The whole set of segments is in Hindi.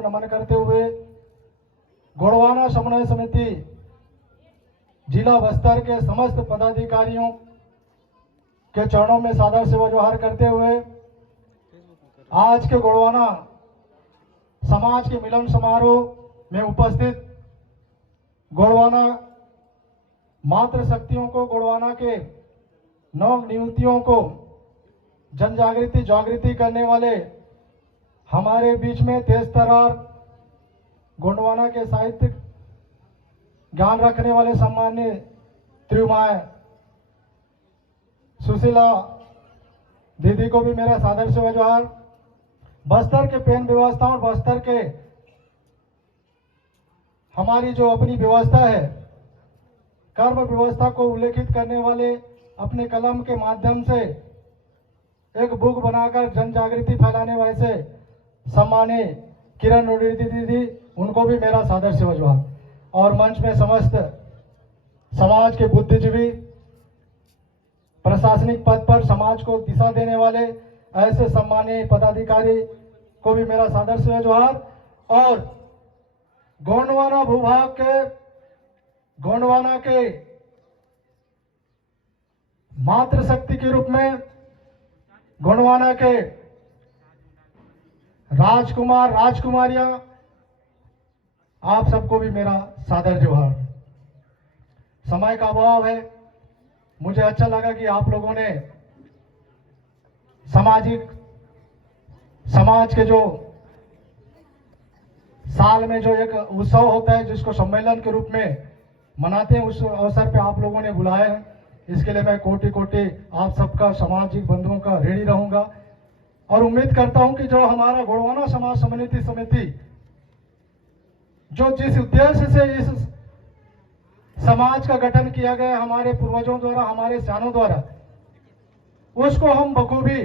को नमन करते हुए गोंडवाना समन्वय समिति जिला बस्तर के समस्त पदाधिकारियों के चरणों में सादर सेवा जोहार करते हुए आज के गोंडवाना समाज के मिलन समारोह में उपस्थित गोंडवाना मातृ शक्तियों को, गोंडवाना के नव नियुक्तियों को जन जागृति करने वाले हमारे बीच में तेज तर्रार गोंडवाना के साहित्यिक ज्ञान रखने वाले सम्माननीय त्रिमाय सुशीला दीदी को भी मेरा सादर सेवा जोहार। बस्तर के पेन व्यवस्था और बस्तर के हमारी जो अपनी व्यवस्था है, कर्म व्यवस्था को उल्लेखित करने वाले अपने कलम के माध्यम से एक बुक बनाकर जन जागृति फैलाने वाले से सम्मानीय किरण उड़ीदी दीदी, उनको भी मेरा सादर सेवा जोहार। और मंच में समस्त समाज के बुद्धिजीवी, प्रशासनिक पद पर समाज को दिशा देने वाले ऐसे सम्मानीय पदाधिकारी को भी मेरा सादर सेवा जोहार। और गोंडवाना भूभाग के, गोंडवाना के मातृशक्ति के रूप में गोंडवाना के राजकुमार राजकुमारियां, आप सबको भी मेरा सादर जोहार। समय का अभाव है, मुझे अच्छा लगा कि आप लोगों ने समाज के जो साल में जो एक उत्सव होता है जिसको सम्मेलन के रूप में मनाते हैं, उस अवसर पे आप लोगों ने बुलाए हैं। इसके लिए मैं कोटि कोटि आप सबका, सामाजिक बंधुओं का ऋणी रहूंगा और उम्मीद करता हूं कि जो हमारा गोंडवाना समाज समन्वय समिति जो जिस उद्देश्य से इस समाज का गठन किया गया हमारे पूर्वजों द्वारा, हमारे सियानों द्वारा, उसको हम बखूबी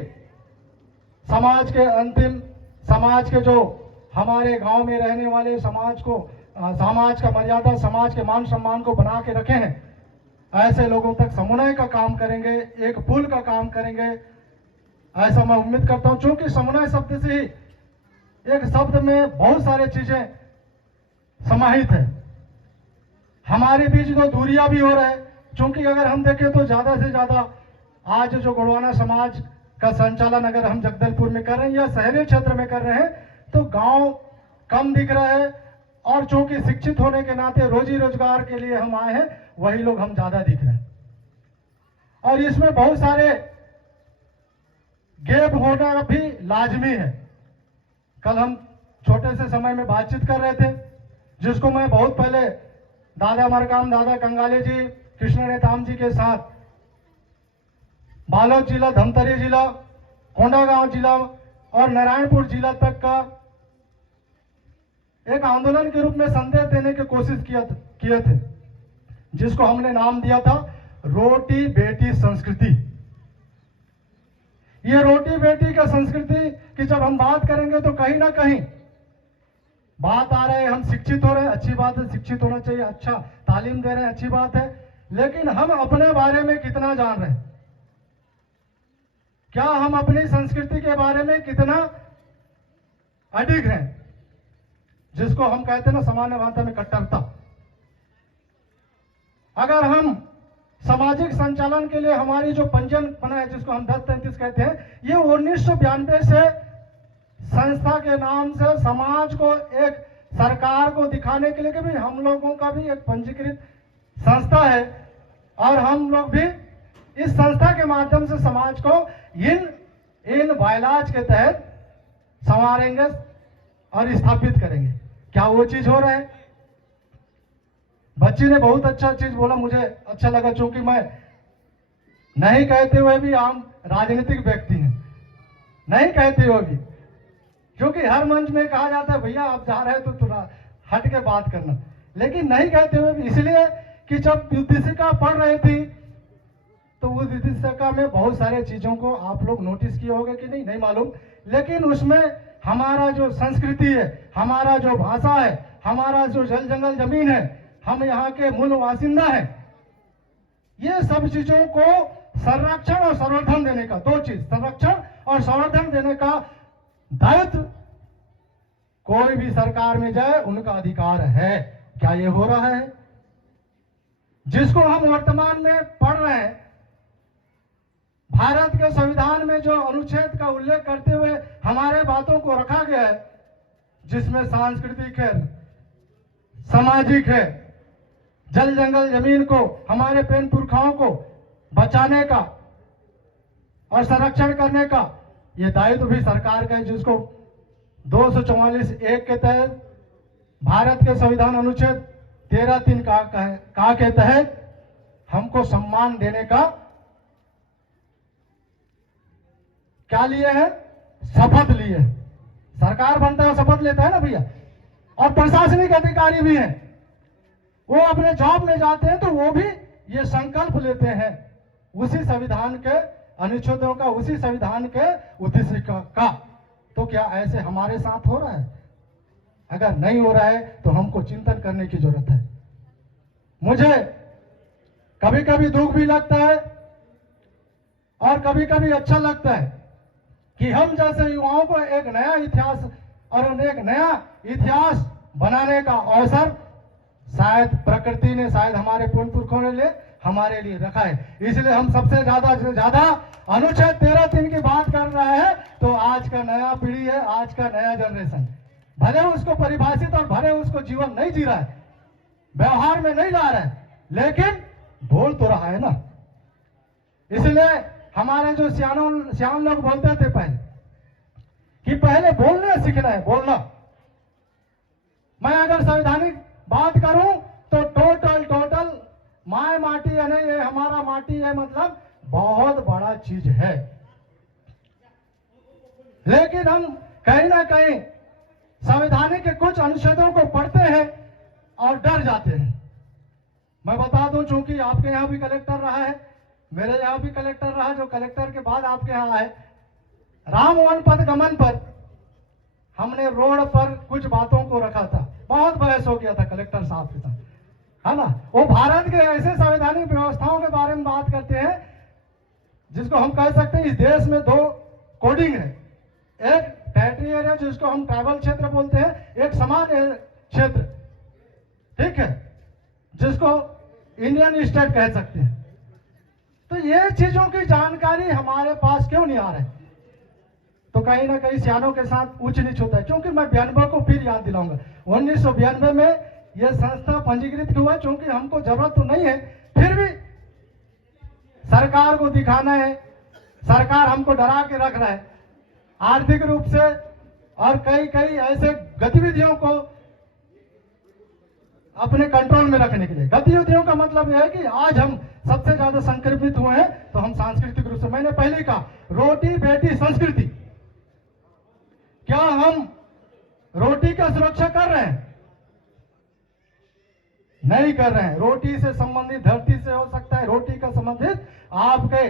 समाज के जो हमारे गांव में रहने वाले समाज का मर्यादा, समाज के मान सम्मान को बना के रखे हैं, ऐसे लोगों तक समन्वय का काम करेंगे, एक पुल का काम करेंगे, ऐसा मैं उम्मीद करता हूं। क्योंकि समन्वय शब्द से ही, एक शब्द में बहुत सारी चीजें समाहित है। हमारे बीच जो दूरियां भी हो रहा है, क्योंकि अगर हम देखें तो ज्यादा से ज्यादा आज जो गोंडवाना समाज का संचालन अगर हम जगदलपुर में कर रहे हैं या शहरी क्षेत्र में कर रहे हैं, तो गांव कम दिख रहा है। और चूंकि शिक्षित होने के नाते रोजी रोजगार के लिए हम आए हैं, वही लोग हम ज्यादा दिख रहे हैं। और इसमें बहुत सारे गैप होना भी लाजमी है। कल हम छोटे से समय में बातचीत कर रहे थे, जिसको मैं बहुत पहले दादा मरकाम, दादा कंगाले जी, कृष्ण नेताम जी के साथ बालोद जिला, धमतरी जिला, कोंडागांव जिला और नारायणपुर जिला तक का एक आंदोलन के रूप में संदेश देने की कोशिश किए थे, जिसको हमने नाम दिया था रोटी बेटी संस्कृति। ये रोटी बेटी का संस्कृति की जब हम बात करेंगे तो कहीं ना कहीं बात आ रहा है, हम शिक्षित हो रहे हैं, अच्छी बात है, शिक्षित होना चाहिए, अच्छा तालीम दे रहे हैं, अच्छी बात है, लेकिन हम अपने बारे में कितना जान रहे हैं? क्या हम अपनी संस्कृति के बारे में कितना अडिग हैं, जिसको हम कहते हैं ना सामान्य भाषा में कट्टरता। अगर हम सामाजिक संचालन के लिए हमारी जो पंजीयन बना है, जिसको हम 1033 कहते हैं, ये 1992 से संस्था के नाम से समाज को, एक सरकार को दिखाने के लिए कि भाई हम लोगों का भी एक पंजीकृत संस्था है और हम लोग भी इस संस्था के माध्यम से समाज को इन बायलाज के तहत संवारेंगे और स्थापित करेंगे। क्या वो चीज हो रहा है? बच्ची ने बहुत अच्छा चीज बोला, मुझे अच्छा लगा, क्योंकि मैं नहीं कहते हुए भी आम राजनीतिक व्यक्ति हैं, नहीं कहते हुए भी, क्योंकि हर मंच में कहा जाता है भैया आप जा रहे हैं तो थोड़ा हट के बात करना, लेकिन नहीं कहते हुए भी इसलिए कि जब युद्धिशिका पढ़ रही थी तो उस युद्धिशिका में बहुत सारे चीजों को आप लोग नोटिस किए होंगे कि नहीं मालूम, लेकिन उसमें हमारा जो संस्कृति है, हमारा जो भाषा है, हमारा जो जल जंगल जमीन है, हम यहाँ के मूल बासिंदा हैं, ये सब चीजों को संरक्षण और संवर्धन देने का, दो चीज, संरक्षण और संवर्धन देने का दायित्व कोई भी सरकार में जाए उनका अधिकार है। क्या ये हो रहा है? जिसको हम वर्तमान में पढ़ रहे हैं, भारत के संविधान में जो अनुच्छेद का उल्लेख करते हुए हमारे बातों को रखा गया है, जिसमें सांस्कृतिक है, सामाजिक है, जल जंगल जमीन को, हमारे पेन पुरखाओं को बचाने का और संरक्षण करने का ये दायित्व भी सरकार का है, जिसको 244(1) के तहत भारत के संविधान अनुच्छेद 13(3) का के तहत हमको सम्मान देने का क्या लिए है? शपथ लिए। सरकार बनता है शपथ लेता है ना भैया। और प्रशासनिक अधिकारी भी हैं, वो अपने जॉब में जाते हैं तो वो भी ये संकल्प लेते हैं उसी संविधान के अनुच्छेदों का, उसी संविधान के उद्देश्य का। तो क्या ऐसे हमारे साथ हो रहा है? अगर नहीं हो रहा है तो हमको चिंतन करने की जरूरत है। मुझे कभी कभी दुख भी लगता है और कभी कभी अच्छा लगता है कि हम जैसे युवाओं को एक नया इतिहास और एक नया इतिहास बनाने का अवसर शायद प्रकृति ने, शायद हमारे पूर्व पुरखों ने हमारे लिए रखा है। इसलिए हम सबसे ज्यादा से ज्यादा अनुच्छेद 13(3) की बात कर रहे हैं। तो आज का नया पीढ़ी है, आज का नया जनरेशन, भले उसको परिभाषित और भले उसको जीवन नहीं जी रहा है, व्यवहार में नहीं ला रहा है, लेकिन बोल तो रहा है ना। इसलिए हमारे जो श्याम लोग बोलते थे पहले कि पहले बोलने सीखना है, बोलना। मैं अगर संवैधानिक बात करूं तो टोटल माय माटी यानी ये हमारा माटी है, मतलब बहुत बड़ा चीज है। लेकिन हम कहीं ना कहीं संवैधानिक के कुछ अनुच्छेदों को पढ़ते हैं और डर जाते हैं। मैं बता दूं, चूंकि आपके यहां भी कलेक्टर रहा है, मेरे यहां भी कलेक्टर रहा, जो कलेक्टर के बाद आपके यहां आए, राम वन पथ गमन पर हमने रोड पर कुछ बातों को रखा था। बहुत बहस हो गया था कलेक्टर साहब के साथ, है ना। वो भारत के ऐसे संवैधानिक व्यवस्थाओं के बारे में बात करते हैं जिसको हम कह सकते हैं इस देश में दो कोडिंग है, एक टेरिटरी एरिया जिसको हम ट्राइबल क्षेत्र बोलते हैं, एक समान क्षेत्र, ठीक है, जिसको इंडियन स्टेट कह सकते हैं। तो ये चीजों की जानकारी हमारे पास क्यों नहीं आ रही? तो कहीं ना कहीं सियानों के साथ ऊंच नीच होता है। क्योंकि मैं 92 को फिर याद दिलाऊंगा, 1992 में यह संस्था पंजीकृत हुआ, क्योंकि हमको जरूरत तो नहीं है, फिर भी सरकार को दिखाना है, सरकार हमको डरा के रख रहा है आर्थिक रूप से, और कई ऐसे गतिविधियों को अपने कंट्रोल में रखने के लिए। गतिविधियों का मतलब यह है कि आज हम सबसे ज्यादा संक्रमित हुए हैं तो हम सांस्कृतिक रूप से, मैंने पहले ही कहा, रोटी बेटी संस्कृति, क्या हम रोटी का सुरक्षा कर रहे हैं? नहीं कर रहे हैं। रोटी से संबंधित धरती से हो सकता है, रोटी का संबंधित आपके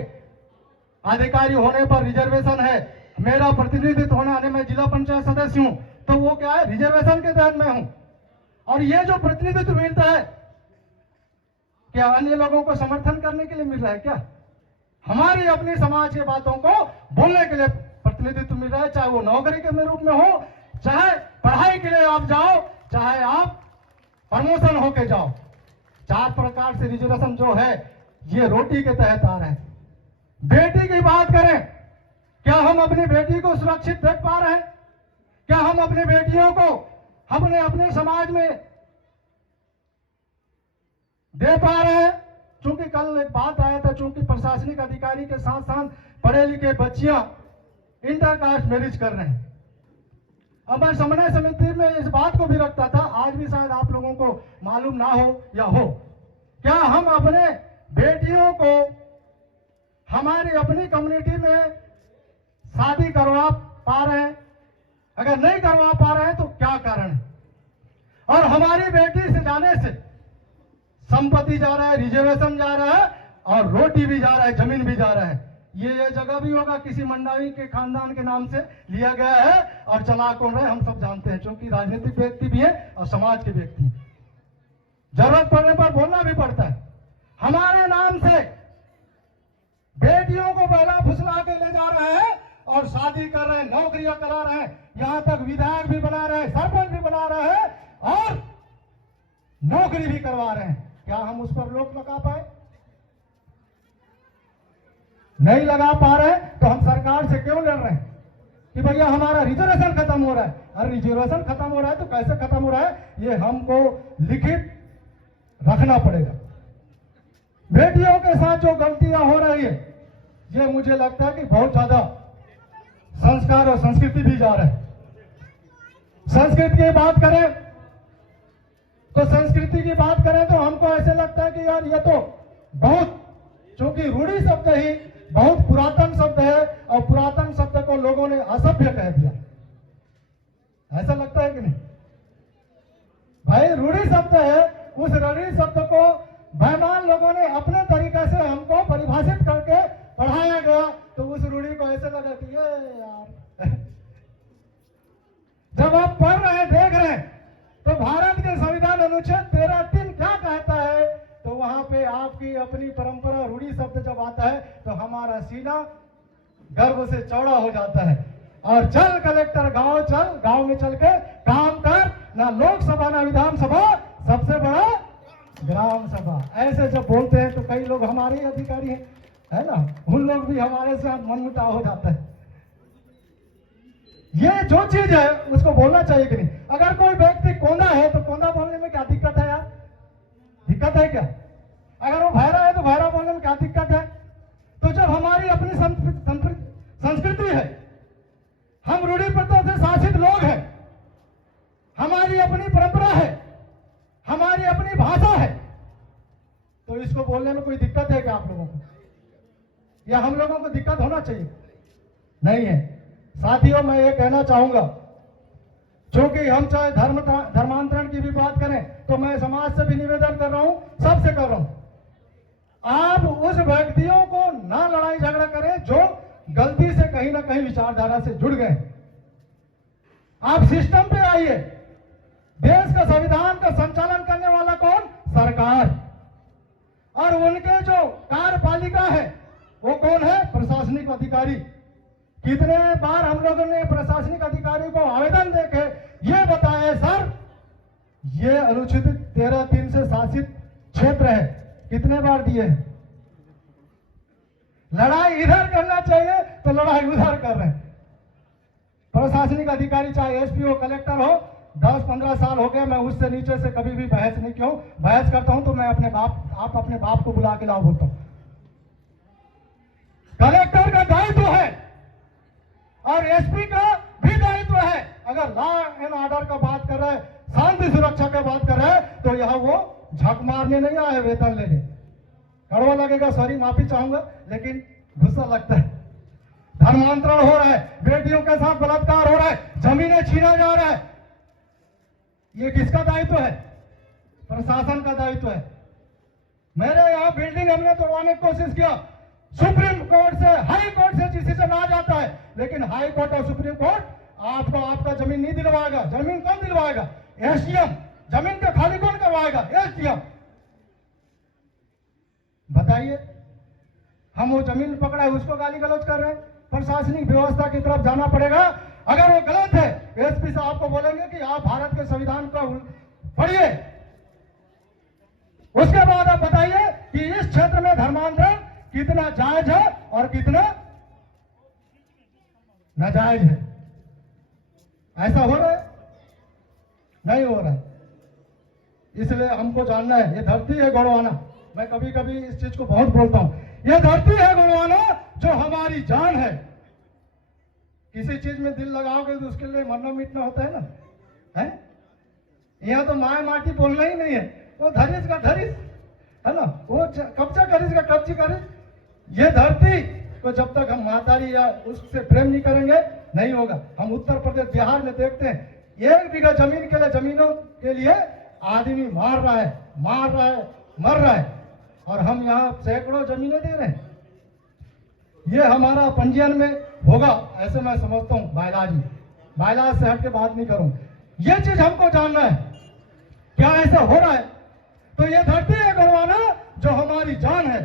अधिकारी होने पर रिजर्वेशन है, मेरा प्रतिनिधित्व होने आने में जिला पंचायत सदस्य हूं, तो वो क्या है, रिजर्वेशन के तहत मैं हूं। और ये जो प्रतिनिधित्व मिलता है, क्या अन्य लोगों को समर्थन करने के लिए मिल रहा है? क्या हमारी अपनी समाज की बातों को बोलने के लिए प्रतिनिधित्व मिल रहा है? चाहे वो नौकरी के रूप में हो, चाहे पढ़ाई के लिए आप जाओ, चाहे आप प्रमोशन होके जाओ, 4 प्रकार से रिजर्वेशन जो है ये रोटी के तहत आ रहे हैं। बेटी की बात करें, क्या हम अपनी बेटी को सुरक्षित देख पा रहे हैं? क्या हम अपनी बेटियों को हमने अपने समाज में दे पा रहे हैं? चूंकि कल एक बात आया था, चूंकि प्रशासनिक अधिकारी के साथ साथ पढ़े लिखे बच्चियां इंटरकास्ट मैरिज कर रहे हैं। अब मैं समन्वय समिति में इस बात को भी रखता था, आज भी शायद आप लोगों को मालूम ना हो या हो, क्या हम अपने बेटियों को हमारी अपनी कम्युनिटी में शादी करवा पा रहे हैं? अगर नहीं करवा पा रहे हैं तो क्या कारण है? और हमारी बेटी से जाने से संपत्ति जा रहा है, रिजर्वेशन जा रहा है, और रोटी भी जा रहा है, जमीन भी जा रहा है। ये जगह भी होगा किसी मंडावी के खानदान के नाम से लिया गया है, और चला कौन रहे हम सब जानते हैं, क्योंकि राजनीतिक व्यक्ति भी है और समाज के व्यक्ति हैं। जरूरत पड़ने पर बोलना भी पड़ता है। हमारे नाम से बेटियों को पहला फुसला के ले जा रहे हैं और शादी कर रहे हैं, नौकरियां करा रहे हैं, यहां तक विधायक भी बना रहे हैं, सरपंच भी बना रहे हैं और नौकरी भी करवा रहे हैं। क्या हम उस पर रोक लगा पाए? नहीं लगा पा रहे, तो हम सरकार से क्यों लड़ रहे हैं कि भैया हमारा रिजर्वेशन खत्म हो रहा है? अरे रिजर्वेशन खत्म हो रहा है तो कैसे खत्म हो रहा है, ये हमको लिखित रखना पड़ेगा। बेटियों के साथ जो गलतियां हो रही है, ये मुझे लगता है कि बहुत ज्यादा संस्कार और संस्कृति भी जा रहा है। संस्कृति की बात करें तो संस्कृति की बात करें तो हमको ऐसे लगता है कि यार ये तो बहुत, चूंकि रूढ़ी शब्द ही बहुत पुरातन शब्द है और पुरातन शब्द को लोगों ने असभ्य कह दिया। ऐसा लगता है कि नहीं भाई? रूढ़ी शब्द है, उस रूढ़ी शब्द को बेईमान लोगों ने अपने तरीके से हमको परिभाषित करके पढ़ाया गया, तो उस रूढ़ी को ऐसे लगा कि ये यार जब आप पढ़ रहे हैं, देख रहे हैं, तो भारत के संविधान अनुच्छेद 13(3) क्या कहता है, तो वहां पे आपकी अपनी परंपरा रूढ़ी शब्द जब आता है तो हमारा सीना गर्व से चौड़ा हो जाता है। और चल कलेक्टर गांव चल, गांव में चल के काम कर, ना लोकसभा ना विधानसभा, सबसे बड़ा ग्राम सभा। ऐसे जब बोलते हैं तो कई लोग हमारे ही अधिकारी हैं, है ना, उन लोग भी हमारे साथ मनमुटाव हो जाता है। ये जो चीज है उसको बोलना चाहिए कि नहीं? अगर कोई व्यक्ति कोंदा है तो कोंदा बोलने में क्या दिक्कत है यार? दिक्कत है क्या? अगर वो भैरा है तो भैरा बोलने में क्या दिक्कत है? तो जब हमारी अपनी संस्कृति है, हम रूढ़ी प्रथा से शासित लोग हैं, हमारी अपनी परंपरा है, हमारी अपनी भाषा है, तो इसको बोलने में कोई दिक्कत है क्या आप लोगों को? या हम लोगों को दिक्कत होना चाहिए? नहीं है। साथियों, मैं ये कहना चाहूंगा, क्योंकि हम चाहे धर्मांतरण की भी बात करें तो मैं समाज से भी निवेदन कर रहा हूं, सबसे कर रहा हूं, आप उस व्यक्तियों को ना लड़ाई झगड़ा करें जो गलती से कहीं ना कहीं विचारधारा से जुड़ गए। आप सिस्टम पे आइए। देश का संविधान का संचालन करने वाला कौन? सरकार। और उनके जो कार्यपालिका है वो कौन है? प्रशासनिक अधिकारी। कितने बार हम लोगों ने प्रशासनिक अधिकारी को आवेदन देके ये बताया सर ये अनुच्छेद 13(3) से शासित क्षेत्र है, कितने बार दिए हैं? लड़ाई इधर करना चाहिए तो लड़ाई उधर कर रहे हैं। प्रशासनिक अधिकारी चाहे एसपी हो, कलेक्टर हो, 10-15 साल हो गए, मैं उससे नीचे से कभी भी बहस नहीं किया हूं। बहस करता हूं तो मैं अपने बाप, आप अपने बाप को बुला के लाओ बोलता हूं। कलेक्टर का दायित्व है और एसपी का भी दायित्व है। अगर लॉ एंड ऑर्डर का बात कर रहा है, शांति सुरक्षा का बात कर रहा है, तो यहां वो झक मारने नहीं आए वेतन लेने। कड़वा लगेगा, सॉरी, माफी चाहूंगा, लेकिन गुस्सा लगता है। धर्मांतरण हो रहा है, बेटियों के साथ बलात्कार हो रहा है, जमीनें छीना जा रहा है, ये किसका दायित्व है? प्रशासन का दायित्व है। मेरे यहां बिल्डिंग हमने तोड़वाने की कोशिश किया, सुप्रीम कोर्ट से, हाई कोर्ट से डिसीजन आ जाता है, लेकिन हाई कोर्ट और सुप्रीम कोर्ट आपको आपका जमीन नहीं दिलवाएगा। जमीन कौन दिलवाएगा? एसडीएम। जमीन का खाली कौन करवाएगा? एसडीएम। बताइए, हम वो जमीन पकड़ा है उसको गाली गलौज कर रहे हैं। प्रशासनिक व्यवस्था की तरफ जाना पड़ेगा। अगर वो गलत है, एसपी साहब को बोलेंगे कि आप भारत के संविधान को पढ़िए, उसके बाद आप बताइए कि इस क्षेत्र में धर्मांतरण कितना जायज है और कितना नाजायज है। ऐसा हो रहा है? नहीं हो रहा है। इसलिए हमको जानना है, ये धरती है गोंडवाना। मैं कभी कभी इस चीज को बहुत बोलता हूं, ये धरती है गोंडवाना जो हमारी जान है। किसी चीज में दिल लगाओगे तो उसके लिए मरना मिटना होता है ना, है? यहाँ तो माए माटी बोलना ही नहीं है, वो धरिस का धरिस है ना, वो कब्जा करिस का कब्जी करिस। ये धरती को जब तक हम मातारी या उससे प्रेम नहीं करेंगे, नहीं होगा। हम उत्तर प्रदेश, बिहार में देखते हैं, 1 बीघा जमीन के लिए, जमीनों के लिए आदमी मार रहा है, मर रहा है, और हम यहाँ सैकड़ों जमीनें दे रहे हैं। ये हमारा पंजीयन में होगा, ऐसे मैं समझता हूँ। बायलाज में, बायलाज से हट के बात नहीं करूं। ये चीज हमको जानना है, क्या ऐसा हो रहा है? तो ये धरती है गोंडवाना जो हमारी जान है।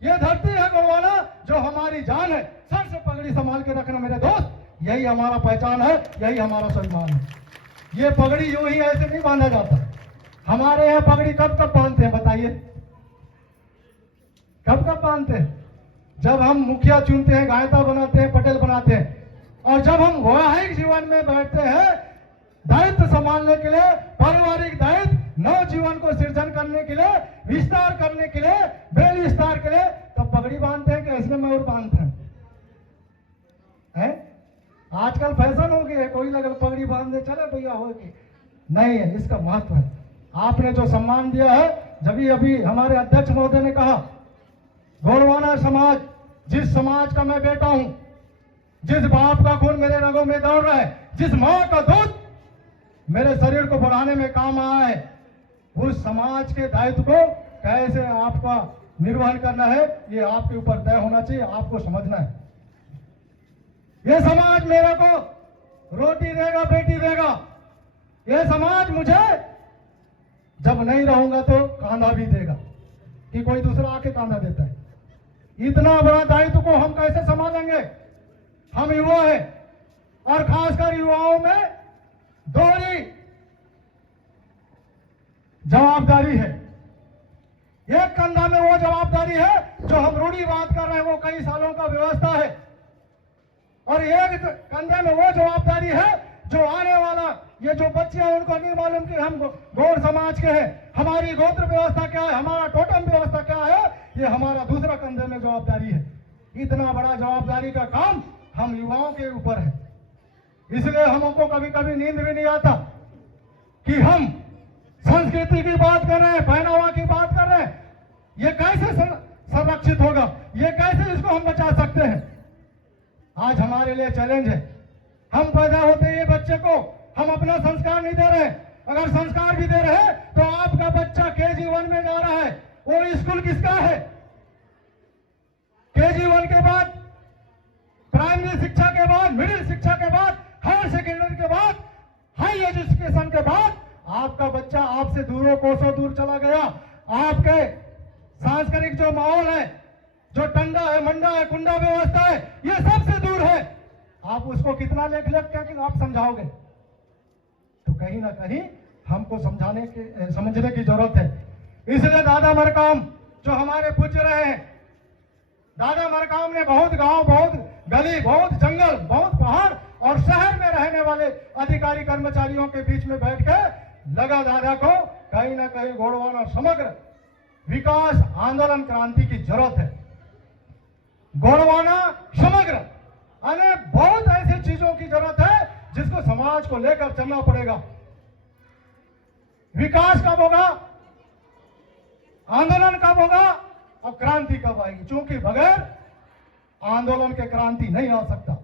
ये धरती है गोंडवाना जो हमारी जान है। सर से पगड़ी संभाल के रखना मेरे दोस्त, यही हमारा पहचान है, यही हमारा सम्मान है। ये पगड़ी यूं ही ऐसे नहीं बांधा जाता। हमारे यहाँ पगड़ी कब कब बांधते हैं बताइए? कब कब बांधते हैं? जब हम मुखिया चुनते हैं, गायता बनाते हैं, पटेल बनाते हैं, और जब हम वैवाहिक जीवन में बैठते हैं दायित्व संभालने के लिए, पारिवारिक दायित्व, नव जीवन को सृजन करने के लिए, विस्तार करने के लिए, बेल विस्तार के लिए, तब पगड़ी बांधते हैं कि ऐसे मयूर बांधते हैं? आजकल फैशन हो गया है, कोई लगल पगड़ी बांध दे, चले भैया हो के नहीं है। इसका महत्व है। आपने जो सम्मान दिया है, जब अभी हमारे अध्यक्ष महोदय ने कहा, गोंडवाना समाज, जिस समाज का मैं बेटा हूं, जिस बाप का खून मेरे रगों में दौड़ रहा है, जिस मां का दूध मेरे शरीर को बढ़ाने में काम आया है, उस समाज के दायित्व को कैसे आपका निर्वहन करना है, ये आपके ऊपर तय होना चाहिए, आपको समझना है। ये समाज मेरे को रोटी देगा, बेटी देगा। ये समाज मुझे जब नहीं रहूंगा तो कांधा भी देगा, कि कोई दूसरा आके कांधा देता है। इतना बड़ा दायित्व को हम कैसे संभालेंगे? हम युवा हैं, और खासकर युवाओं में दोहरी जवाबदारी है। एक कंधा में वो जवाबदारी है जो हम रूढ़िवाद कर रहे हैं, वो कई सालों का व्यवस्था है, और एक कंधे में वो जवाबदारी है जो आने वाला, ये जो बच्चे हैं उनको नहीं मालूम कि हम गौड़ समाज के हैं, हमारी गोत्र व्यवस्था क्या है, हमारा टोटम व्यवस्था क्या है, ये हमारा दूसरा कंधे में जवाबदारी है। इतना बड़ा जवाबदारी का काम हम युवाओं के ऊपर है। इसलिए हमको कभी कभी नींद भी नहीं आता कि हम संस्कृति की बात कर रहे हैं, पहनावा की बात कर रहे हैं, ये कैसे संरक्षित होगा, ये कैसे इसको हम बचा सकते हैं। आज हमारे लिए चैलेंज है। हम पैदा होते ये बच्चे को हम अपना संस्कार नहीं दे रहे। अगर संस्कार भी दे रहे हैं तो आपका बच्चा KG1 में जा रहा है, वो स्कूल किसका है? KG1 के बाद, प्राइमरी शिक्षा के बाद, मिडिल शिक्षा के बाद, हायर सेकेंडरी के बाद, हाई एजुकेशन के बाद आपका बच्चा आपसे दूरों कोसों दूर चला गया। आपके सांस्कृतिक जो माहौल है, जो टंडा है, मंडा है, कुंडा व्यवस्था है, ये सबसे दूर है। आप उसको कितना लेख क्या कि आप समझाओगे? तो कहीं ना कहीं हमको समझने की जरूरत है। इसलिए दादा मरकाम जो हमारे पूज्य रहे हैं, दादा मरकाम ने बहुत गांव, बहुत गली, बहुत जंगल, बहुत पहाड़ और शहर में रहने वाले अधिकारी कर्मचारियों के बीच में बैठ के लगा दादा को कहीं ना कहीं गोंडवाना समग्र विकास आंदोलन क्रांति की जरूरत है। गोंडवाना समग्र यानी बहुत ऐसी चीजों की जरूरत है जिसको समाज को लेकर चलना पड़ेगा। विकास कब होगा, आंदोलन कब होगा और क्रांति कब आएगी, क्योंकि बगैर आंदोलन के क्रांति नहीं आ सकता।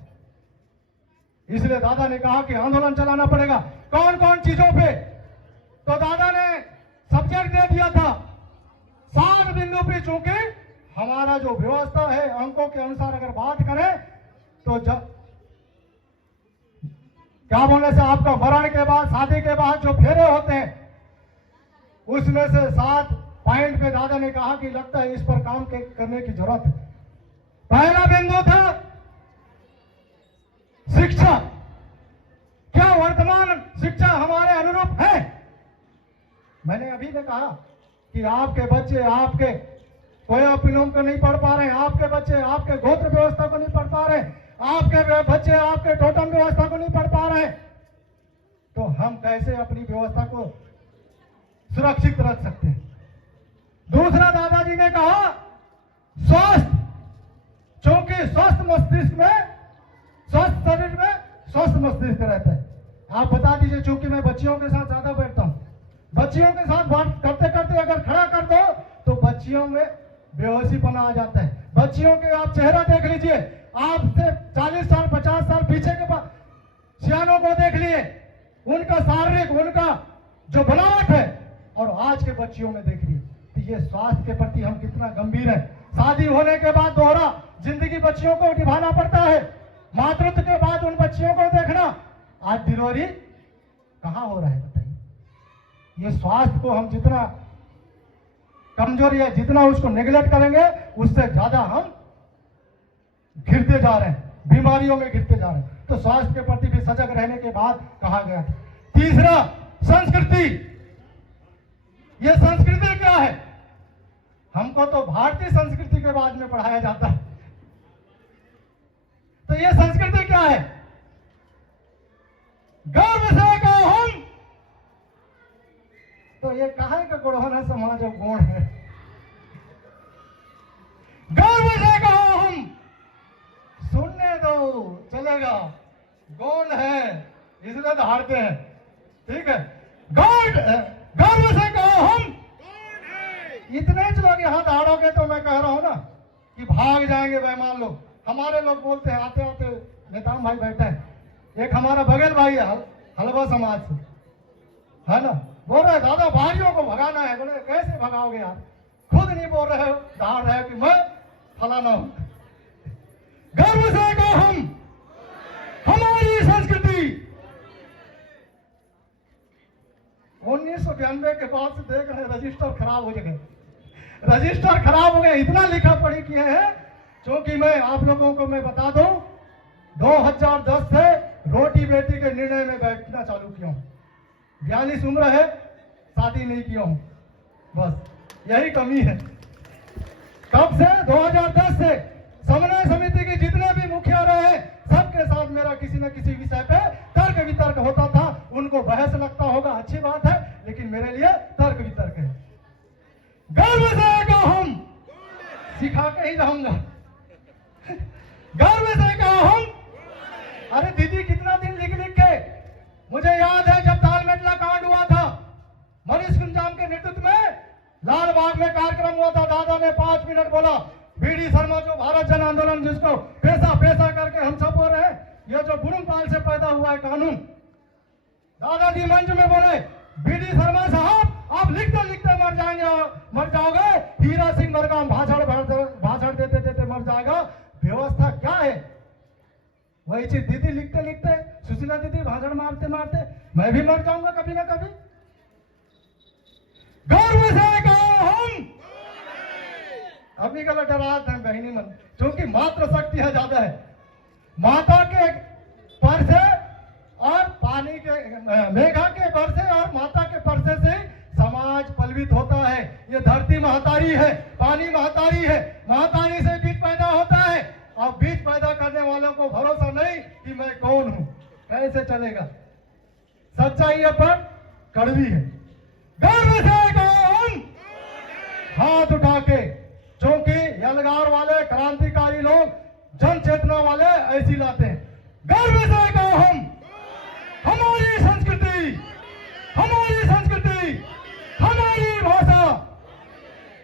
इसलिए दादा ने कहा कि आंदोलन चलाना पड़ेगा। कौन कौन चीजों पे? तो दादा ने सब्जेक्ट दे दिया था 7 बिंदु पे। चूंकि हमारा जो व्यवस्था है अंकों के अनुसार अगर बात करें तो क्या बोलने से आपका मरण के बाद, शादी के बाद जो फेरे होते हैं उसमें से 7 पॉइंट पे दादा ने कहा कि लगता है इस पर काम करने की जरूरत है। पहला बिंदु था शिक्षा। क्या वर्तमान शिक्षा हमारे अनुरूप है? मैंने अभी ने कहा कि आपके बच्चे आपके कोया फिल्म को नहीं पढ़ पा रहे हैं, आपके बच्चे आपके गोत्र व्यवस्था को नहीं पढ़ पा रहे हैं, आपके बच्चे आपके टोटम व्यवस्था को नहीं पढ़ पा रहे हैं, तो हम कैसे अपनी व्यवस्था को सुरक्षित रख सकते हैं? दूसरा दादाजी ने कहा स्वास्थ्य, क्योंकि स्वस्थ मस्तिष्क में, स्वस्थ शरीर में स्वस्थ मस्तिष्क रहता है। आप बता दीजिए, चूंकि मैं बच्चियों के साथ ज्यादा बैठता हूं, बच्चियों के साथ बात करते करते अगर खड़ा कर दो तो बच्चियों में बेहोशीपना आ जाता है। बच्चियों के आप चेहरा देख लीजिए, आपसे 40 साल 50 साल पीछे के सियानों को देख लिए, उनका शारीरिक, उनका जो बनावट है, और आज के बच्चियों में देख लिए, तो ये स्वास्थ्य के प्रति हम कितना गंभीर हैं। शादी होने के बाद दोहरा जिंदगी बच्चियों को निभाना पड़ता है। मातृत्व के बाद उन बच्चियों को देखना, आज डिलीवरी कहां हो रहा है बताइए। ये स्वास्थ्य को हम जितना कमजोरी है, जितना उसको नेग्लेक्ट करेंगे उससे ज्यादा हम गिरते जा रहे हैं, बीमारियों में गिरते जा रहे हैं। तो स्वास्थ्य के प्रति भी सजग रहने के बाद कहा गया था। तीसरा, संस्कृति। ये संस्कृति क्या है? हमको तो भारतीय संस्कृति के बाद में पढ़ाया जाता है। तो ये संस्कृति क्या है? गर्व से कहो हम, तो ये काहे का गुणवान है समाज और गुण है। गर्व से कहो हम, सुनने दो चलेगा, गौण है इसलिए दहाड़ते हैं, ठीक है। गर्व से कहो हम, इतने लोग यहां दहाड़ोगे तो मैं कह रहा हूं ना कि भाग जाएंगे बेईमान लोग। हमारे लोग बोलते हैं, आते आते नेताम भाई बैठे हैं, एक हमारा बगल भाई है हलवा समाज से, है ना, बोल रहे दादा बाहरियों को भगाना है। बोले कैसे भगाओगे यार, खुद नहीं बोल रहे हो, दहाड़ रहे हो कि मैं फलाना हूं। गर्व से कहो हम, हमारी संस्कृति 1992 के बाद से देख रहे रजिस्टर खराब हो गए, रजिस्टर खराब हो गए, इतना लिखा पढ़ी किए हैं। क्योंकि मैं आप लोगों को मैं बता दूं, 2010 से रोटी बेटी के निर्णय में बैठना चालू किया हूं। 42 उम्र है, शादी नहीं किया हूं, बस यही कमी है। कब से? 2010 से। समन्वय समिति के जितने भी मुखिया रहे सबके साथ मेरा किसी न किसी विषय पे तर्क वितर्क होता था। उनको बहस लगता होगा, अच्छी बात है, लेकिन मेरे लिए तर्क वितर्क है। गर्व से कहो हम, सिखा के ही रहूंगा। गर्व से कहो हम। अरे दीदी कितना दिन लिख लिख के, मुझे याद है जब तालमेटला कांड हुआ था, मनीष कुंजाम के नेतृत्व में लाल बाग में कार्यक्रम हुआ था, दादा ने 5 मिनट बोला। बीडी शर्मा जो भारत जन आंदोलन जिसको पैसा पैसा करके हम सब बोल रहे हैं, ये जो बुरुंगपाल से पैदा हुआ है कानून, दादाजी मंच में बोले बीडी शर्मा साहब आप लिखते लिखते मर जाएंगे, मर जाओगे। हीरा सिंह मरगाम भाषण देते देते मर जाएगा। व्यवस्था क्या है? वही चीज दीदी लिखते लिखते, सुशीला दीदी भाषण मारते मारते मैं भी मर जाऊंगा कभी ना कभी। गर्व से कहो हम, अभी गलत डरात है बहनी मन, क्योंकि मात्र शक्ति है ज्यादा है। माता के पर से और पानी के मेघा के बरसे और माता के परसे से समाज पलवित होता है। ये धरती महतारी है, पानी महतारी है, महतारी से बीज पैदा होता है। अब बीज पैदा करने वालों को भरोसा नहीं कि मैं कौन हूं, कैसे चलेगा। सच्चाई पर कड़वी है। गर्व से कहो हम, हाथ उठा के, क्योंकि यलगार वाले क्रांतिकारी लोग जन चेतना वाले ऐसी लाते हैं। गर्व से कहो हम, हमारी संस्कृति, हमारी संस्कृति, हमारी भाषा,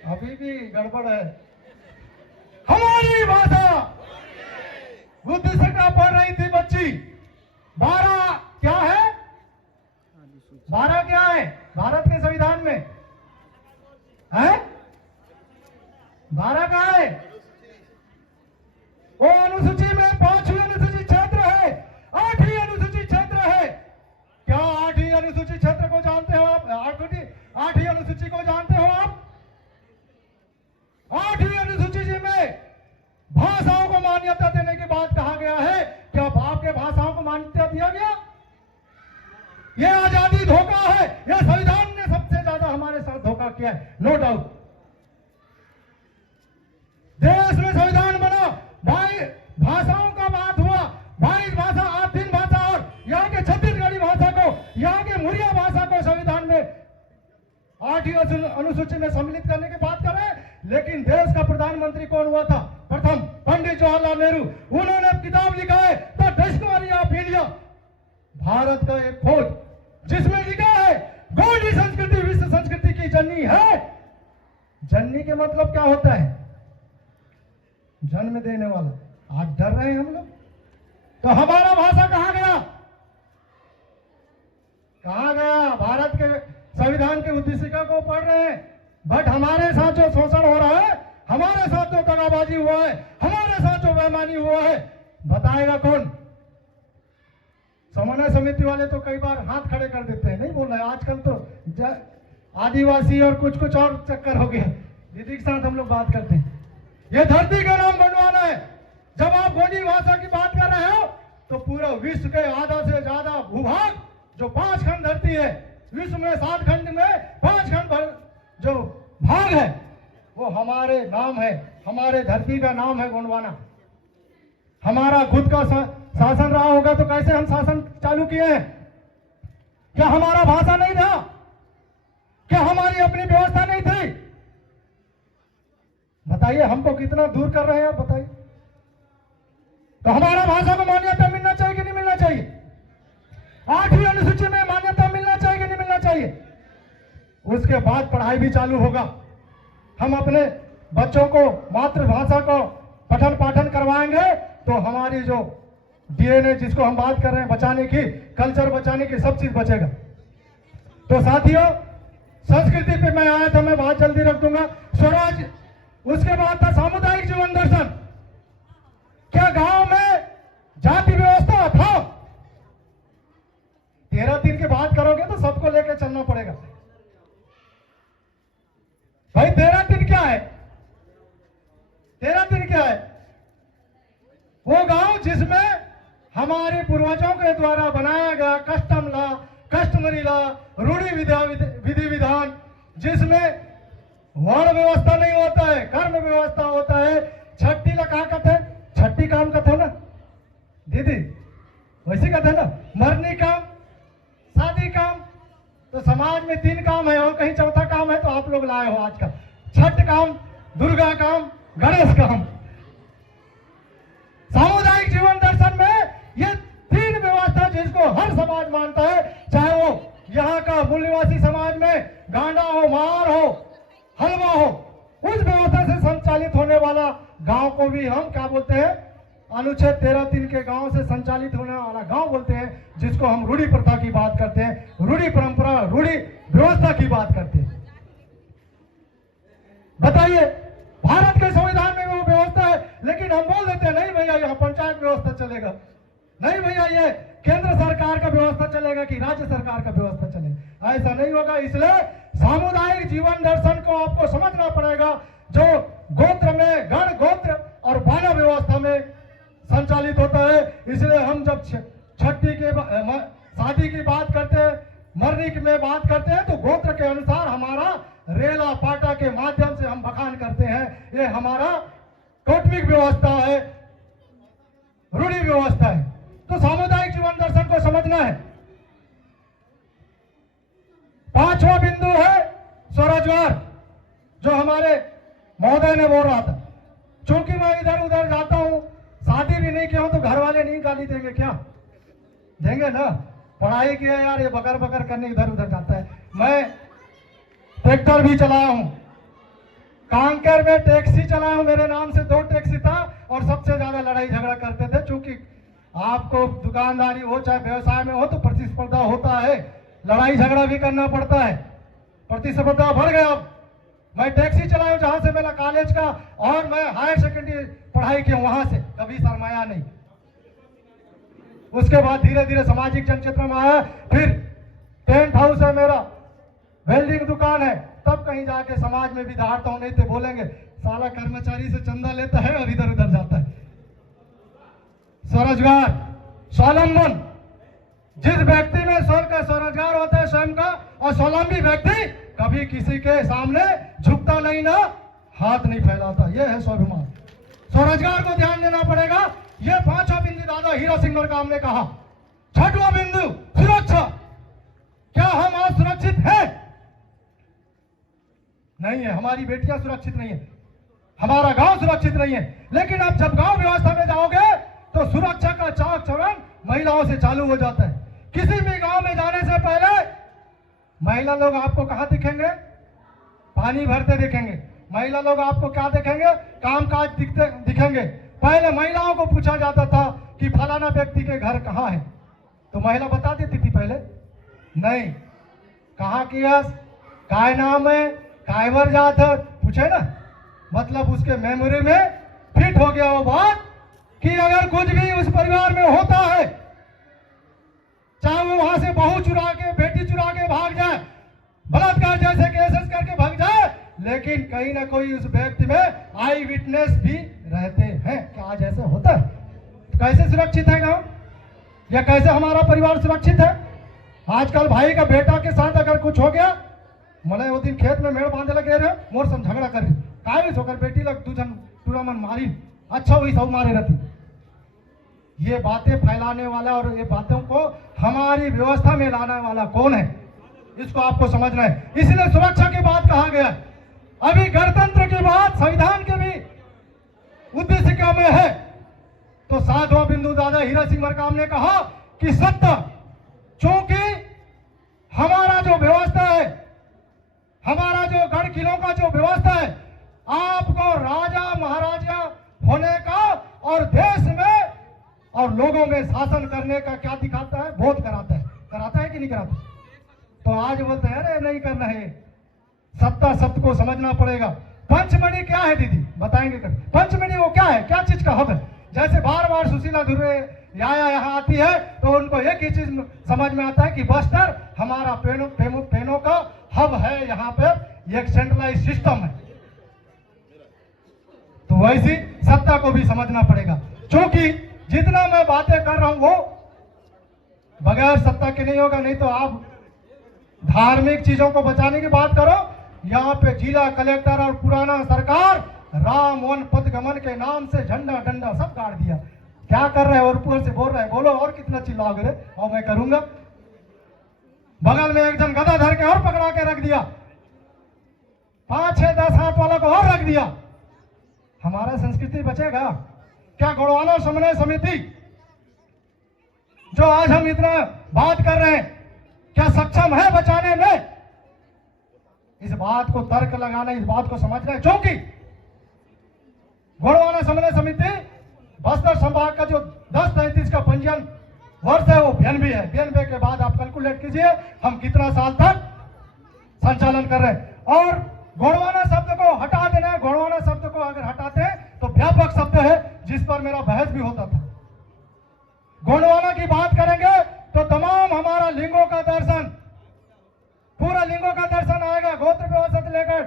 अभी भी गड़बड़ है। हमारी भाषा बुद्ध से का पढ़ रही थी बच्ची। 12 क्या है? 12 क्या है भारत के संविधान में? है 12 का है? वो अनुसूची में 5वीं अनुसूची क्षेत्र है, 8वीं अनुसूची क्षेत्र है। क्या 8वीं अनुसूची क्षेत्र को जानते हो आप? 8वीं अनुसूची को जानते हो आप? 8वीं अनुसूची में भाषाओं को मान्यता देने की बात कहा गया है। क्या बाप के भाषाओं को मान्यता दिया गया? यह आजादी धोखा है। यह संविधान ने सबसे ज्यादा हमारे साथ धोखा किया है, नो डाउट। देश में संविधान बना, 22 भाषाओं का बात हुआ, 22 भाषा, 8 भाषा और यहाँ के छत्तीसगढ़ी भाषा को, यहाँ के मुरिया भाषा को संविधान में 8वीं अनुसूची में सम्मिलित करने की बात कर रहे हैं। लेकिन देश का प्रधानमंत्री कौन हुआ था? प्रथम पंडित जवाहरलाल नेहरू। उन्होंने किताब लिखा है the discovery of India, Bharat का एक खोज, जिसमें लिखा है गौड़ी संस्कृति विश्व संस्कृति की जननी है। जननी के मतलब क्या होता है? जन्म देने वाला। आज डर रहे हैं हम लोग। तो हमारा भाषा कहां गया? कहां गया? भारत के संविधान के उद्देशिका को पढ़ रहे हैं, बट हमारे साथ जो शोषण हो रहा है, हमारे साथ जो दगाबाजी हुआ है, हमारे साथ जो बेईमानी हुआ है, बताएगा कौन? समन्वय समिति वाले तो कई बार हाथ खड़े कर देते हैं, नहीं बोल रहे। आजकल तो आदिवासी और कुछ कुछ और चक्कर हो गया। दीदी के साथ हम लोग बात करते हैं। ये धरती का नाम गोंडवाना है। जब आप गोंडी भाषा की बात कर रहे हो तो पूरा विश्व के आधा से ज्यादा भूभाग जो 5 खंड धरती है, विश्व में 7 खंड में 5 खंड जो भाग है वो हमारे नाम है, हमारे धरती का नाम है गोंडवाना। हमारा खुद का शासन रहा होगा तो कैसे हम शासन चालू किए हैं? क्या हमारा भाषा नहीं था? क्या हमारी अपनी व्यवस्था नहीं थी? बताइए, हमको कितना दूर कर रहे हैं आप बताइए। तो हमारा भाषा को मान्यता मिलना चाहिए कि नहीं मिलना चाहिए? 8वीं अनुसूची में मान्यता मिलना चाहिए कि नहीं मिलना चाहिए? उसके बाद पढ़ाई भी चालू होगा। हम अपने बच्चों को मातृभाषा को पठन पाठन करवाएंगे तो हमारी जो डीएनए जिसको हम बात कर रहे हैं बचाने की, कल्चर बचाने की, सब चीज बचेगा। तो साथियों, संस्कृति पे मैं आया था, मैं बात जल्दी रख दूंगा। स्वराज, उसके बाद था सामुदायिक जीवन दर्शन। क्या गांव में जाति व्यवस्था था? 13-3 की बात करोगे तो सबको लेकर चलना पड़ेगा। भाई 13-3 क्या है? 13-3 क्या है? वो गांव जिसमें हमारे पूर्वजों के द्वारा बनाया गया कस्टम लॉ, कस्टमरी लॉ, रूढ़ी विधि विधान, जिसमें वर्ण व्यवस्था नहीं होता है, कर्म व्यवस्था होता है। छठी लगा कहते हैं, छठी काम कहते ना दीदी, वैसे कहते ना, मरनी काम, शादी काम। तो समाज में 3 काम है और कहीं चौथा काम है तो आप लोग लाए हो आज का। छठ काम, दुर्गा काम, गणेश काम। सामुदायिक जीवन दर्शन में ये 3 व्यवस्था जिसको हर समाज मानता है, चाहे वो यहाँ का मूल निवासी समाज में गांडा हो, मार हो, हलवा हो, उस व्यवस्था से संचालित होने वाला गांव को भी हम क्या बोलते हैं? अनुच्छेद 13-3 के गांव से संचालित होने वाला गांव बोलते हैं, जिसको हम रूढ़ी प्रथा की बात करते हैं, रूढ़ी परंपरा, रूढ़ी व्यवस्था की बात करते हैं। बताइए, भारत के संविधान में वो व्यवस्था है, लेकिन हम बोल देते हैं नहीं भैया यहाँ पंचायत व्यवस्था चलेगा, नहीं भैया ये केंद्र सरकार का व्यवस्था चलेगा कि राज्य सरकार का व्यवस्था चलेगा। ऐसा नहीं होगा। इसलिए सामुदायिक जीवन दर्शन को आपको समझना पड़ेगा, जो गोत्र में गण, गोत्र और बाना व्यवस्था में संचालित होता है। इसलिए हम जब छठी के शादी की बात करते हैं, मरनी की में बात करते हैं, तो गोत्र के अनुसार हमारा रेला पाटा के माध्यम से हम बखान करते हैं। ये हमारा कौटुंबिक व्यवस्था है, रूढ़ी व्यवस्था है। तो सामुदायिक जीवन दर्शन को समझना है। 5वां बिंदु है स्वरोजगार, जो हमारे महोदय ने बोल रहा था। चूंकि मैं इधर उधर जाता हूं, शादी भी नहीं किया हूं, तो घर वाले नहीं गाली देंगे क्या? देंगे ना। पढ़ाई किया यार, ये बकर बकर करने इधर उधर जाता है। मैं ट्रैक्टर भी चलाया हूं, कांकेर में टैक्सी चलाया हूं, मेरे नाम से 2 टैक्सी था और सबसे ज्यादा लड़ाई झगड़ा करते थे। चूंकि आपको दुकानदारी हो चाहे व्यवसाय में हो तो प्रतिस्पर्धा होता है, लड़ाई झगड़ा भी करना पड़ता है, प्रतिस्पर्धा बढ़ गया। अब मैं टैक्सी चलाया हूं जहां से मेरा कॉलेज का और मैं हायर सेकेंडरी पढ़ाई की, वहां से कभी शर्माया नहीं। उसके बाद धीरे धीरे सामाजिक जनक्षेत्र में आया, फिर टेंट हाउस है मेरा, वेल्डिंग दुकान है, तब कहीं जाके समाज में भी दहाड़ता हूं। नहीं तो बोलेंगे साला कर्मचारी से चंदा लेता है और इधर उधर जाता है। स्वरोजगार, स्वावलंबन, जिस व्यक्ति में स्वरोजगार होता है स्वयं का, और स्वावलंबी व्यक्ति कभी किसी के सामने झुकता नहीं, ना हाथ नहीं फैलाता। यह है स्वाभिमान। स्वरोजगार को ध्यान देना पड़ेगा। यह 5वां बिंदु दादा हीरा सिंह काम ने कहा। 6वां बिंदु सुरक्षा। क्या हम आज सुरक्षित हैं? नहीं है। हमारी बेटियां सुरक्षित नहीं है, हमारा गांव सुरक्षित नहीं है। लेकिन अब जब गांव व्यवस्था में जाओगे तो सुरक्षा का चाक चौबंद महिलाओं से चालू हो जाता है। किसी भी गांव में जाने से पहले महिला लोग आपको कहां दिखेंगे? पानी भरते दिखेंगे। महिला लोग आपको क्या दिखेंगे? कामकाज दिखेंगे। पहले महिलाओं को पूछा जाता था कि फलाना व्यक्ति के घर कहां है, तो महिला बता देती थी पहले? नहीं। कहां की है, काय नाम है, कायवर जात है, पूछे ना। मतलब उसके मेमोरी में फिट हो गया वो बात कि अगर कुछ भी उस परिवार में होता है, चाहे वो वहां से बहू चुरा के, बेटी चुरा के भाग जाए, बलात्कार जैसे लेकिन कहीं ना कोई उस व्यक्ति में आई विटनेस भी रहते हैं। क्या आज ऐसे होता है? तो कैसे सुरक्षित है गांव, या कैसे हमारा परिवार सुरक्षित है? आजकल भाई का बेटा के साथ अगर कुछ हो गया, मने वो दिन खेत में मेड़ बांधे लगे रहे, मोर सम झगड़ा कर रही, काय होकर बेटी लग तुझन पूरा मन मारी, अच्छा वही सब मारे रहती। ये बातें फैलाने वाला और ये बातों को हमारी व्यवस्था में लाने वाला कौन है, इसको आपको समझना है। इसलिए सुरक्षा की बात कहा गया। अभी गणतंत्र की बात संविधान के भी उद्देशिका में है। तो 7वां बिंदु दादा हीरा सिंह मरकाम ने कहा कि सत्ता, चूंकि हमारा जो व्यवस्था है, हमारा जो गढ़ किलों का जो व्यवस्था है, आपको राजा महाराजा होने का और देश में और लोगों में शासन करने का क्या दिखाता है, बोध कराता है। कराता है कि नहीं कराता? तो आज बोलते हैं अरे नहीं करना है। सत्ता शब्द को समझना पड़ेगा। पंचमणि क्या है दीदी, बताएंगे कभी? पंचमणि वो क्या है, क्या चीज का हब है? जैसे बार बार सुशीला दुर्वे यहाँ आती है तो उनको एक ही चीज समझ में आता है कि बस्तर हमारा पेनों का हब है, यहाँ पे एक सेंट्रलाइज सिस्टम है। तो वैसी सत्ता को भी समझना पड़ेगा, क्योंकि जितना मैं बातें कर रहा हूं वो बगैर सत्ता के नहीं होगा। नहीं तो आप धार्मिक चीजों को बचाने की बात करो, यहाँ पे जिला कलेक्टर और पुराना सरकार राम वन पदगमन के नाम से झंडा डंडा सब गाड़ दिया। क्या कर रहे हैं? और ऊपर से बोल रहे हैं बोलो और कितना चिल्लाओगे रे, और मैं करूंगा। बगल में एक जन गदा धर के और पकड़ा के रख दिया, 5, 6, 10 हाथ वाला को और रख दिया। हमारा संस्कृति बचेगा क्या? गोड़वाना समन्वय समिति जो आज हम इतना बात कर रहे हैं, क्या सक्षम है बचाने में? इस बात को तर्क लगाना, इस बात को समझना है, क्योंकि गोड़वाना समन्वय समिति बस्तर संभाग का जो 1033 का पंजीयन वर्ष है वो 92 है। 92 के बाद आप कैलकुलेट कीजिए हम कितना साल तक संचालन कर रहे हैं। और गोड़वाना शब्द को हटा देना है। गोड़वाना शब्द को अगर हटाते हैं तो व्यापक शब्द है जिस पर मेरा बहस भी होता था। गोंडवाना की बात करेंगे तो तमाम हमारा लिंगों का दर्शन, पूरा लिंगों का दर्शन आएगा, गोत्र व्यवस्था से लेकर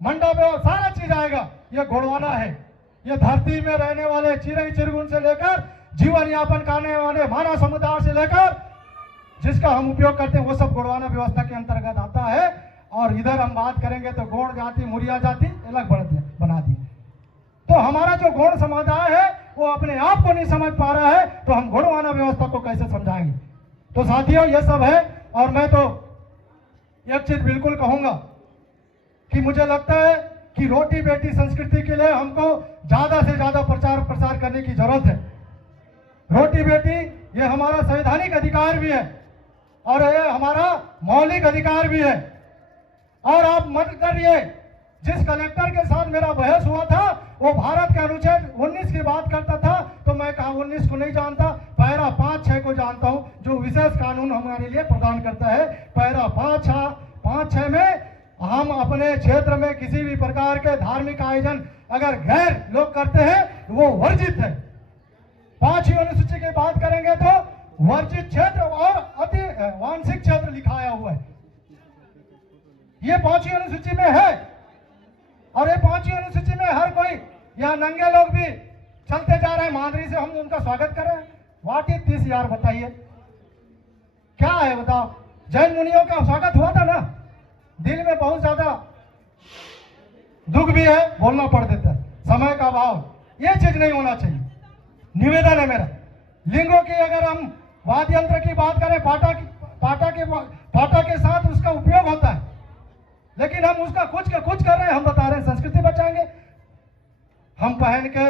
मंडप व्यवस्था सारा चीज आएगा। ये गोंडवाना है। ये धरती में रहने वाले चिरई चिरगुन से लेकर जीवन यापन करने वाले मानव समुदाय से लेकर जिसका हम उपयोग करते हैं वो सब गोंडवाना व्यवस्था के अंतर्गत आता है। और इधर हम बात करेंगे तो गौड़ जाति मुरिया जाति अलग बना दी। तो हमारा जो गौड़ समुदाय है वो अपने आप को नहीं समझ पा रहा है, तो हम गोंडवाना व्यवस्था को कैसे समझाएंगे? तो साथियों ये सब है। और मैं तो एक चीज बिल्कुल कहूंगा कि मुझे लगता है कि रोटी बेटी संस्कृति के लिए हमको ज्यादा से ज्यादा प्रचार प्रसार करने की जरूरत है। रोटी बेटी ये हमारा संवैधानिक अधिकार भी है और ये हमारा मौलिक अधिकार भी है। और आप मत करिए, जिस कलेक्टर के साथ मेरा बहस हुआ था वो भारत के अनुच्छेद 19 की बात करता था, तो मैं कहा 19 को नहीं जानता, पैरा 5-6 को जानता हूं जो विशेष कानून हमारे लिए प्रदान करता है। पैरा 5-6 में हम अपने क्षेत्र में किसी भी प्रकार के धार्मिक आयोजन अगर गैर लोग करते हैं वो वर्जित है। 5वीं अनुसूची की बात करेंगे तो वर्जित क्षेत्र और अति वांछित क्षेत्र लिखाया हुआ है। ये 5वीं अनुसूची में है। और ये 5वीं अनुसूची में हर कोई, यहाँ नंगे लोग भी चलते जा रहे हैं, मांदरी से हम उनका स्वागत कर रहे हैं। वाट इज दिस यार, बताइए क्या है? बताओ, जैन मुनियों का स्वागत हुआ था ना, दिल में बहुत ज्यादा दुख भी है, बोलना पड़ देता है, समय का अभाव। ये चीज नहीं होना चाहिए। निवेदन है मेरा। लिंगों की अगर हम वाद्य यंत्र की बात करें, पाटा के साथ उसका उपयोग होता है, लेकिन हम उसका कुछ कर रहे हैं। हम बता रहे हैं संस्कृति बचाएंगे, हम पहन के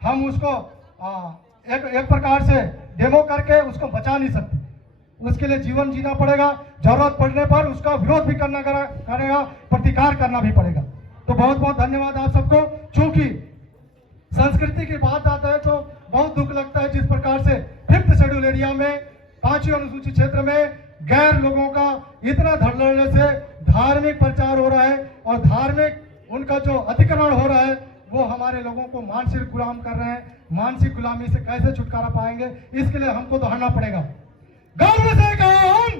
हम उसको एक प्रकार से डेमो करके उसको बचा नहीं सकते। उसके लिए जीवन जीना पड़ेगा, जरूरत पड़ने पर उसका विरोध भी करना करेगा, प्रतिकार करना भी पड़ेगा। तो बहुत बहुत धन्यवाद आप सबको। चूंकि संस्कृति की बात आता है तो बहुत दुख लगता है जिस प्रकार से 5th शेड्यूल एरिया में 5वीं अनुसूचित क्षेत्र में गैर लोगों का इतना धड़ल्ले से धार्मिक प्रचार हो रहा है और धार्मिक उनका जो अतिक्रमण हो रहा है वो हमारे लोगों को मानसिक गुलाम कर रहे हैं। मानसिक गुलामी से कैसे छुटकारा पाएंगे, इसके लिए हमको दौड़ना पड़ेगा। गर्व से काम,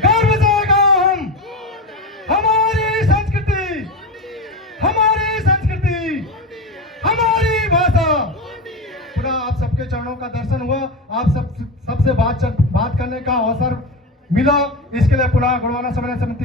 गर्व से काम, हमारे के चरणों का दर्शन हुआ, आप सबसे बात करने का अवसर मिला, इसके लिए पुनः गुणवाना समन्वय समिति